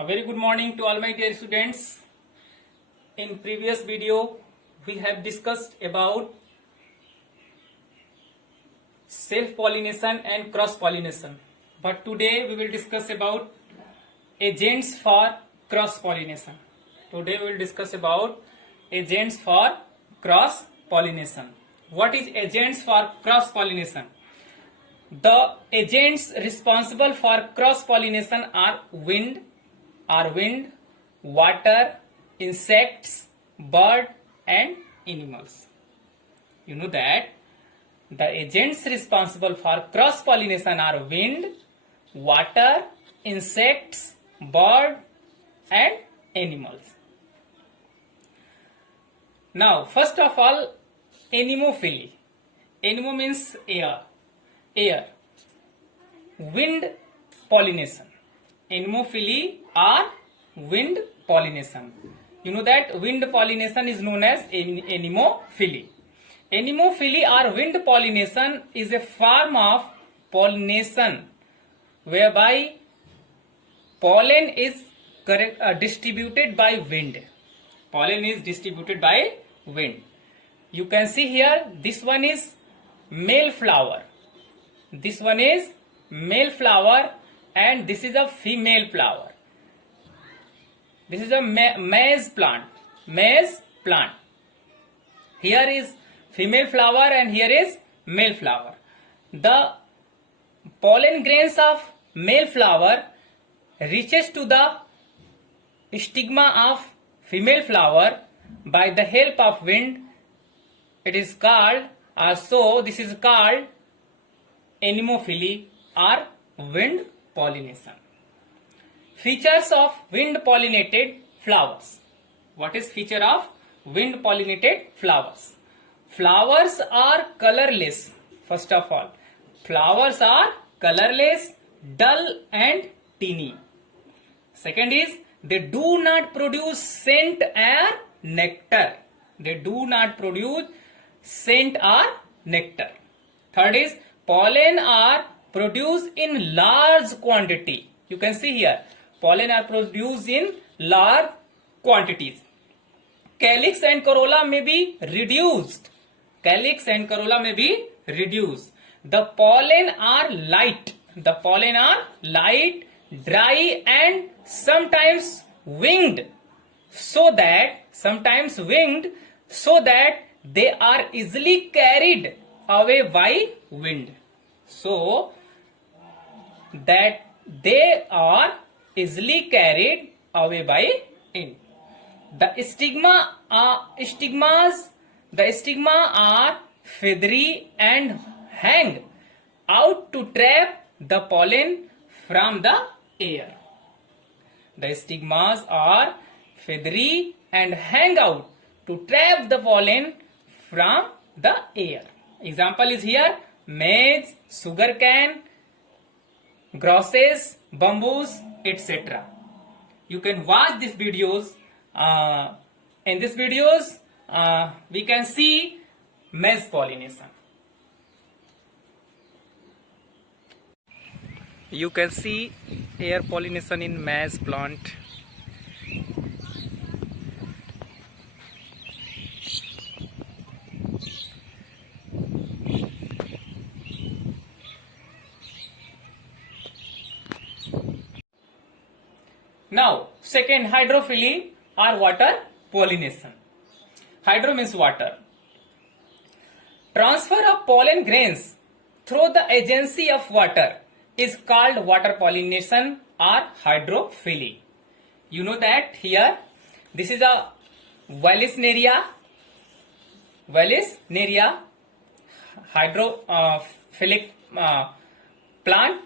A very good morning to all my dear students. In previous video, we have discussed about self-pollination and cross-pollination. But today we will discuss about agents for cross-pollination. Today we will discuss about agents for cross-pollination. What is agents for cross-pollination? The agents responsible for cross-pollination are wind, water, insects, bird and animals. You know that the agents responsible for cross-pollination are wind, water, insects, bird and animals. Now, first of all, anemophily. Anemo means air. Wind pollination. Anemophily or wind pollination. You know that wind pollination is known as anemophily. Anemophily or wind pollination is a form of pollination whereby pollen is distributed by wind. Pollen is distributed by wind. You can see here, this one is male flower. This one is male flower and this is a female flower. This is a maize plant. Here is female flower and here is male flower. The pollen grains of male flower reaches to the stigma of female flower by the help of wind. It is called, this is called anemophily or wind pollination. Features of wind pollinated flowers. What is feature of wind pollinated flowers? Flowers are colorless. First of all, flowers are colorless, dull and teeny. Second is, they do not produce scent or nectar. They do not produce scent or nectar. Third is, pollen are produced in large quantity. You can see here, pollen are produced in large quantities. Calyx and corolla may be reduced. Calyx and corolla may be reduced. The pollen are light. The pollen are light, dry and sometimes winged so that they are easily carried away by wind. So that they are easily carried away by wind. The stigma are feathery and hang out to trap the pollen from the air. The stigmas are feathery and hang out to trap the pollen from the air. Example is here, maize, sugarcane, grasses, bamboos, etc. You can watch these videos. In these videos, we can see maize pollination. You can see air pollination in maize plant. Now, second, hydrophily or water pollination. Hydro means water. Transfer of pollen grains through the agency of water is called water pollination or hydrophily. You know that here, this is a Vallisneria hydrophilic plant.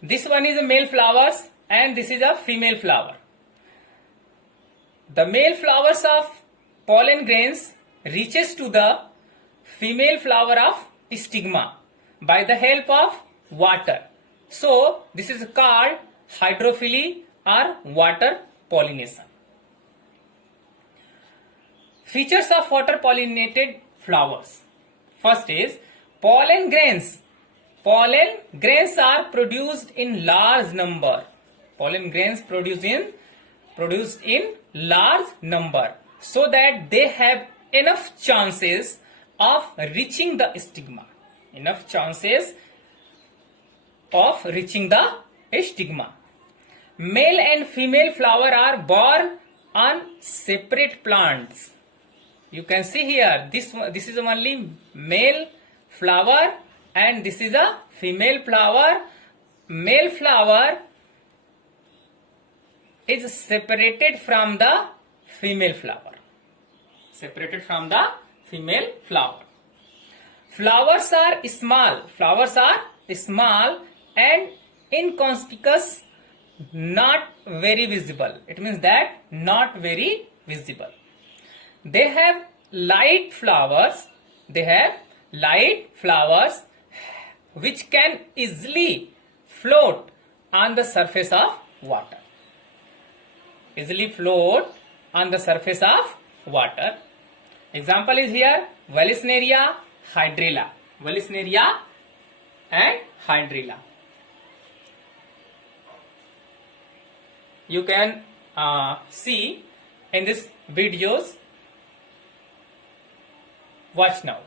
This one is a male flowers and this is a female flower. The male flowers of pollen grains reaches to the female flower of stigma by the help of water. So this is called hydrophily or water pollination. Features of water pollinated flowers. First is pollen grains. Pollen grains are produced in large number. Pollen grains produced in large number, so that they have enough chances of reaching the stigma. Enough chances of reaching the stigma. Male and female flower are born on separate plants. You can see here, this is only male flower and this is a female flower. Male flower is separated from the female flower. Separated from the female flower. Flowers are small and inconspicuous, not very visible. It means that not very visible. They have light flowers. Which can easily float on the surface of water. Example is here Vallisneria hydrilla. Vallisneria and hydrilla. You can see in this videos. Watch now.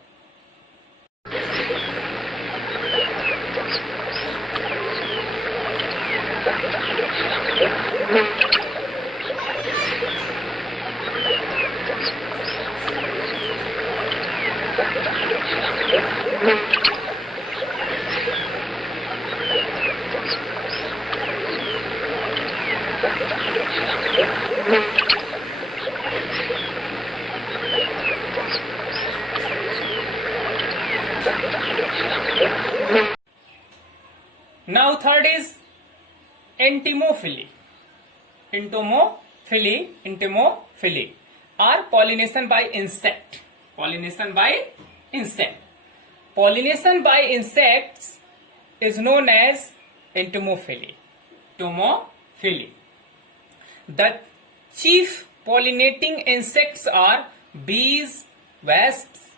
Now third is entomophily. Entomophily or pollination by insect. Pollination by insects is known as entomophily. The chief pollinating insects are bees, wasps,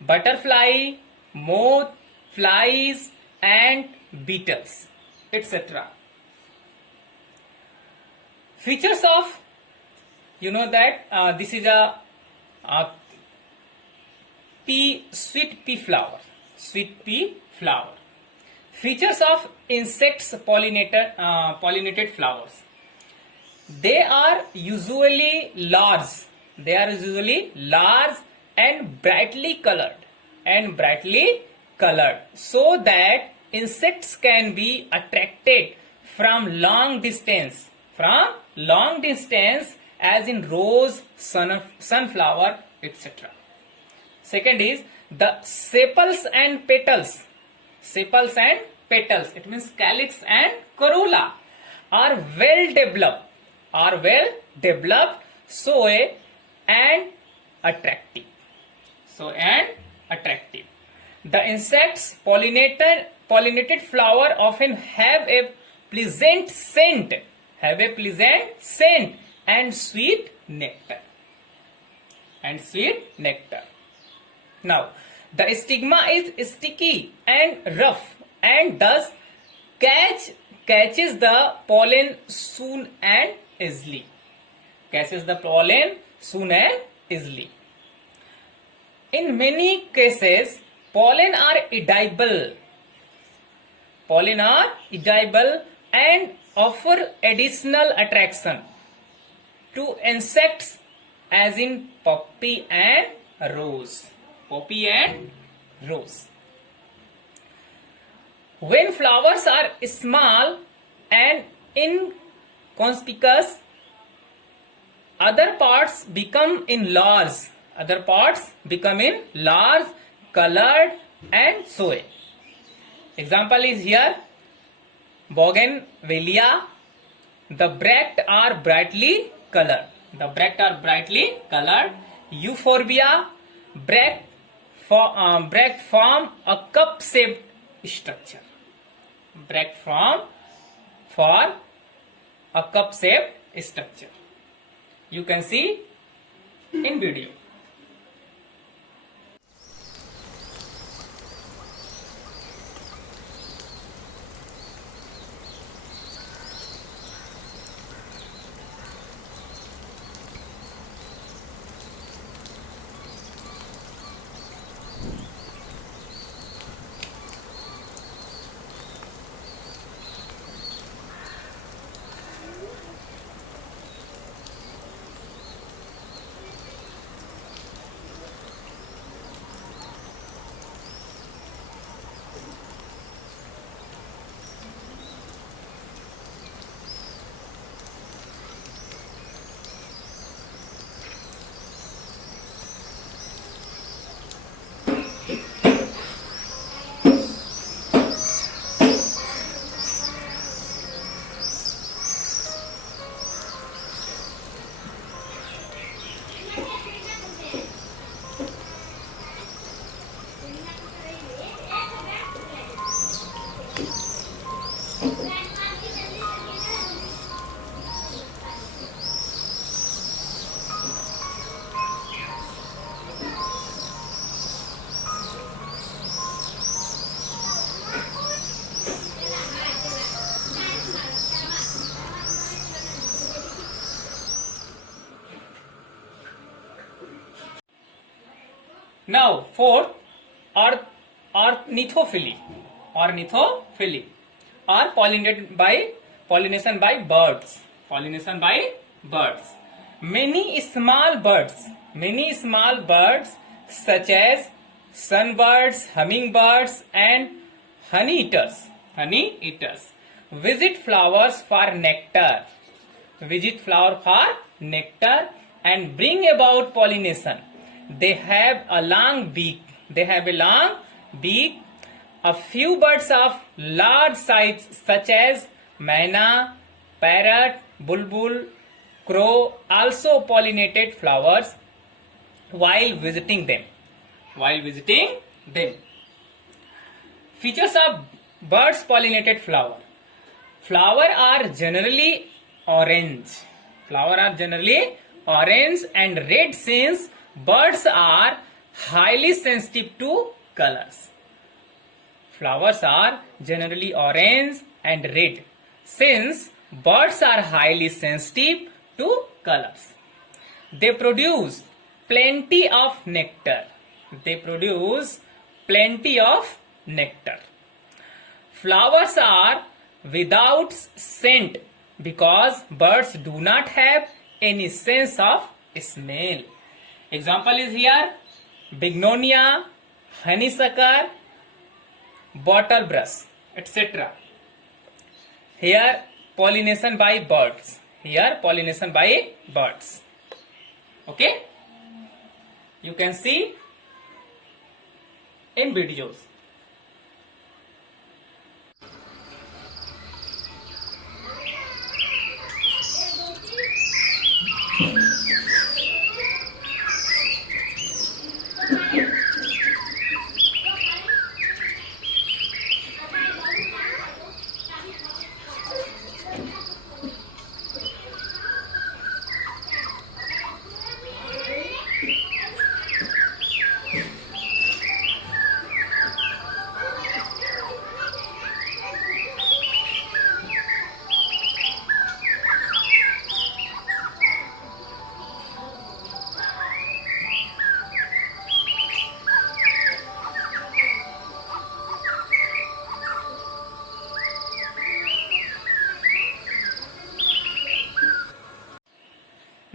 butterfly, moth, flies, and beetles, etc. Features of, this is a sweet pea flower. Features of insects pollinated flowers. They are usually large. And brightly colored, so that insects can be attracted from long distance, as in rose, sunflower, etc. Second is the sepals and petals. It means calyx and corolla are well developed, so and attractive. The insects pollinated flower often have a pleasant scent and sweet nectar. Now, the stigma is sticky and rough and thus catches the pollen soon and easily. In many cases, pollen are edible and offer additional attraction to insects, as in poppy and rose. When flowers are small and inconspicuous, other parts become large, colored, and so. Example is here Bougainvillea. The bracts are brightly colored. Euphorbia bract form a cup-shaped structure. You can see in video. Now, fourth, ornithophily. Ornithophily or pollination by birds. Pollination by birds. Many small birds such as sunbirds, hummingbirds, and honey eaters visit flowers for nectar. And bring about pollination. They have a long beak. A few birds of large size such as myna, parrot, bulbul, crow also pollinated flowers while visiting them. Features of birds pollinated flower. Flower are generally orange and red, since birds are highly sensitive to colors. Flowers are generally orange and red, since birds are highly sensitive to colors. They produce plenty of nectar. Flowers are without scent because birds do not have any sense of smell. Example is here: bignonia, honeysucker, bottle brush, etc. Here pollination by birds. Okay, you can see in videos.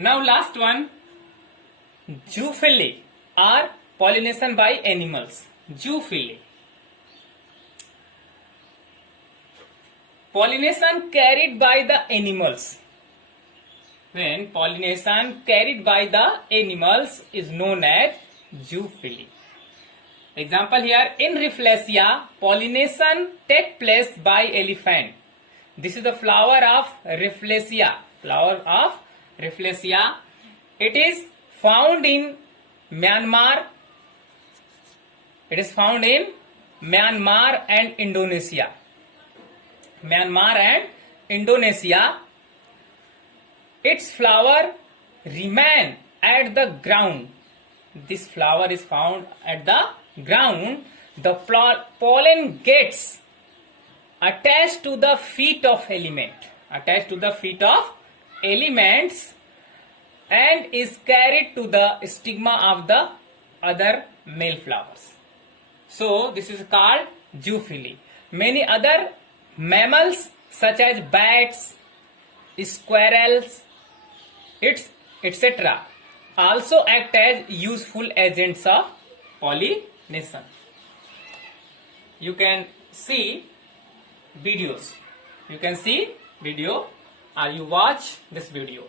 Now last one, zoophily or pollination by animals. Zoophily. Pollination carried by the animals. When pollination carried by the animals is known as zoophily. Example here, in Rafflesia, pollination take place by elephant. This is the flower of Rafflesia. It is found in Myanmar. And Indonesia. Its flower remain at the ground. This flower is found at the ground. The pollen gets attached to the feet of elements and is carried to the stigma of the other male flowers. So this is called zoophily. Many other mammals such as bats, squirrels, etc. also act as useful agents of pollination. You can see videos. Or you watch this video.